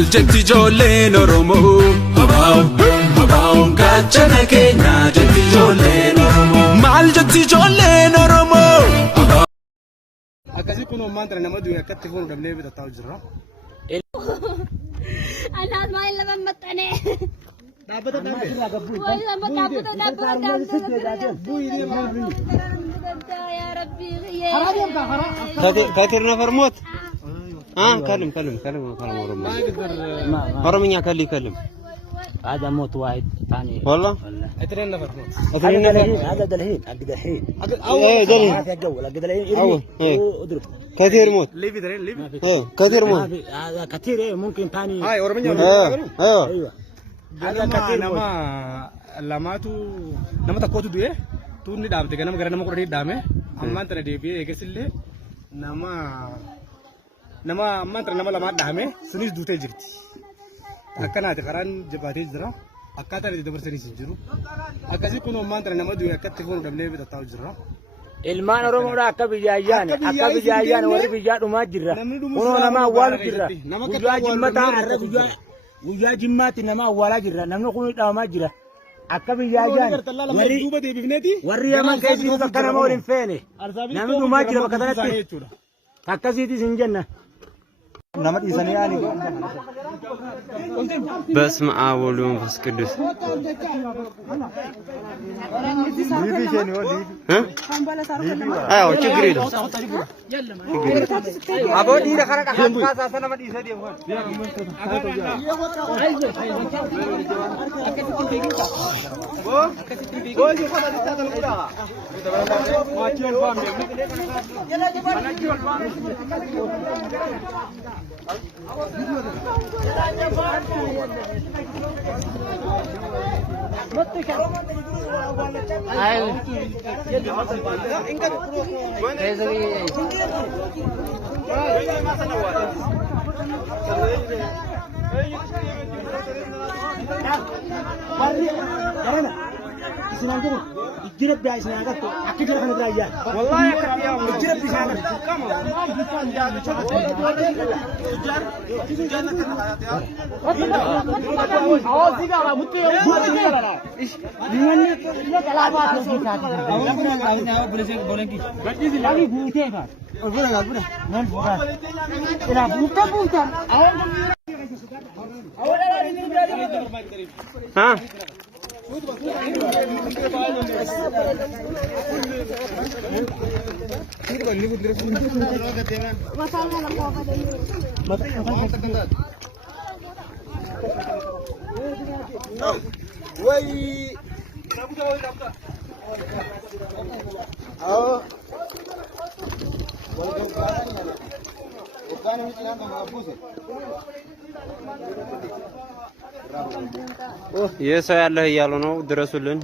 Maljetti ijoolleen Oromoo Habaa'uun gaachana keenya jetti ijoolleen Oromoo Maljetti ijoolleen Oromoo Akkasii kun ummaan tana nama du'e akkatti fuunu dhabnee bitataa jirra. Anas maal lama maxxane. Dhaabbata dhaabbe. Wal lama dhaabbata yaa Rabbi. كثير نفر موت كلم ورمي كلم هذا موت واحد ثاني والله 2 نفر موت هذا دلهين ايه دلهين ما في جو لا دلهين اضرب كثير موت ليفي درين ليفي كثير موت هذا كثير ممكن ثاني هاي ورمي ايوه هذا كثير نما لماتو نما تكوتو دوه توني دامته كنا مغرنا مكوري دامه أمان تنا ديبي إكسيله nama amman tana nama lama dhahame sunis duutee jirti akkanaati qaraan jabaatee jira akkaataan itti dabarsanii jiru akkasii kun amman tana nama du'e akkatti fuunu dhabnee bitataa jirra ilmaan oromoodha akka biyyaayyaan warri biyyaa dhumaa jirra kunoo nama awwaalu jirra guyyaa jimmataa har'a guyyaa jimmaatti nama awwaalaa jirra namni kun dhawamaa jira akka biyyaayyaan warri yaman keessi akka nama waliin feene namni dhumaa jira bakka sanatti akkasiitis hin jenna نمط إنسانياني بس مع أولهم بس كدس ليبي شنو ليبي ها أيوة شكري له أبو دي دخلك أحد كاسة سنة ما دي سدي أبغى الجرب يا إسماعيل أكيد راح نتراجع والله يا كتير الجرب إسماعيل كم ها يا سيد الله يالونه درسولن